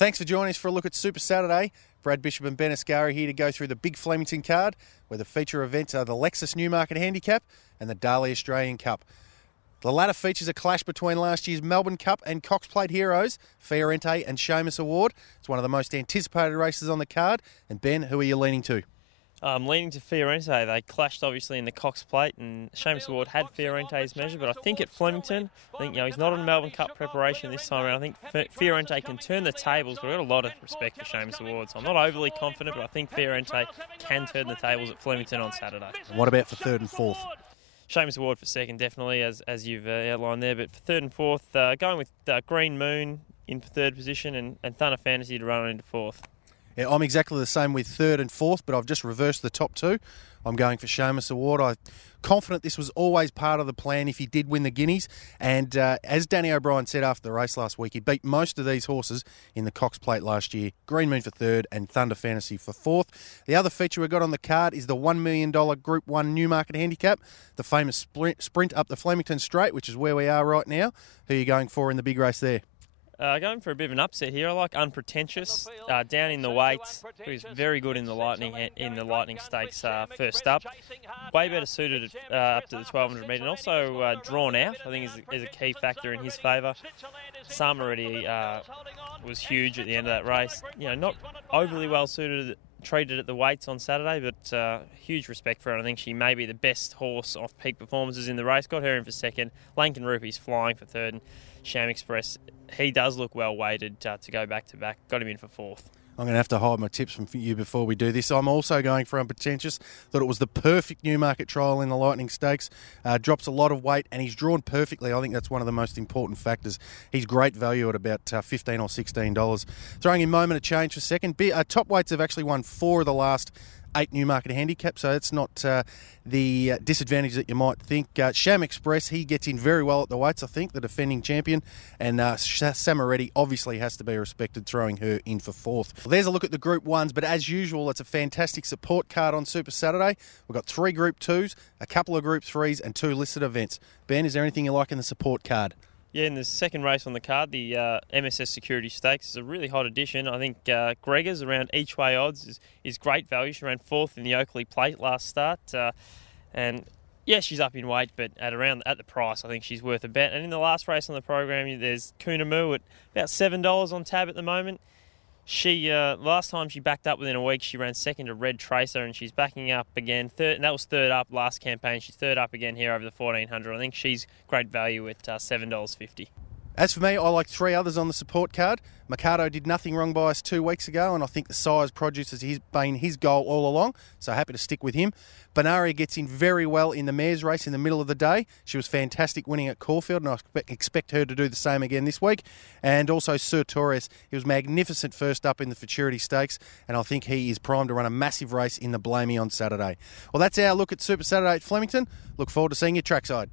Thanks for joining us for a look at Super Saturday. Brad Bishop and Ben Asgari here to go through the big Flemington card, where the feature events are the Lexus Newmarket Handicap and the Darley Australian Cup. The latter features a clash between last year's Melbourne Cup and Cox Plate heroes, Fiorente and Seamus Award. It's one of the most anticipated races on the card. And Ben, who are you leaning to? I'm leaning to Fiorente. They clashed obviously in the Cox Plate, and Seamus Award had Fiorente's measure, but I think at Flemington, he's not on Melbourne Cup preparation this time around. I think Fiorente can turn the tables, but I've got a lot of respect for Seamus Award, so I'm not overly confident, but I think Fiorente can turn the tables at Flemington on Saturday. And what about for third and fourth? Seamus Award for second, definitely, as you've outlined there, but for third and fourth, going with Green Moon in for third position and Thunder Fantasy to run into fourth. Yeah, I'm exactly the same with third and fourth, but I've just reversed the top two. I'm going for Seamus Award. I'm confident this was always part of the plan if he did win the Guineas. And as Danny O'Brien said after the race last week, he beat most of these horses in the Cox Plate last year. Green Moon for third and Thunder Fantasy for fourth. The other feature we've got on the card is the $1 million Group 1 Newmarket Handicap, the famous sprint up the Flemington Straight, which is where we are right now. Who are you going for in the big race there? Going for a bit of an upset here. I like Unpretentious down in the weights, who's very good in the Lightning Stakes first up. Way better suited up to the 1200 metre, and also drawn out. I think is a key factor in his favour. Sam already was huge at the end of that race. Not overly well suited. Treated at the weights on Saturday, but huge respect for her. I think she may be the best horse off peak performances in the race. Got her in for second. Lankan Rupee's flying for third. And Sham Express, he does look well weighted to go back-to-back. Got him in for fourth. I'm going to have to hide my tips from you before we do this. I'm also going for Unpretentious. Thought it was the perfect Newmarket trial in the Lightning Stakes. Drops a lot of weight and he's drawn perfectly. I think that's one of the most important factors. He's great value at about $15 or $16. Throwing in Moment of Change for second. Top weights have actually won 4 of the last 8 Newmarket handicaps, so it's not the disadvantage that you might think. Sham Express, he gets in very well at the weights, I think, the defending champion, and Samaretti obviously has to be respected, throwing her in for fourth. Well, there's a look at the Group 1s, but as usual, it's a fantastic support card on Super Saturday. We've got 3 Group 2s, a couple of Group 3s, and 2 listed events. Ben, is there anything you like in the support card? Yeah, in the second race on the card, the MSS Security Stakes is a really hot addition. I think Gregor's around each way odds is great value. She ran fourth in the Oakley Plate last start. And yeah, she's up in weight, but at the price, I think she's worth a bet. And in the last race on the program, there's Kunamu at about $7 on tab at the moment. She last time she backed up within a week, she ran second to Red Tracer, and she's backing up again. And that was third up last campaign. She's third up again here over the 1400. I think she's great value at $7.50. As for me, I like 3 others on the support card. Mikado did nothing wrong by us 2 weeks ago, and I think the size produce has been his goal all along, so happy to stick with him. Benaria gets in very well in the mares race in the middle of the day. She was fantastic winning at Caulfield, and I expect her to do the same again this week. And also Sir Torres, he was magnificent first up in the Futurity Stakes, and I think he is primed to run a massive race in the Blamey on Saturday. Well, that's our look at Super Saturday at Flemington. Look forward to seeing you trackside.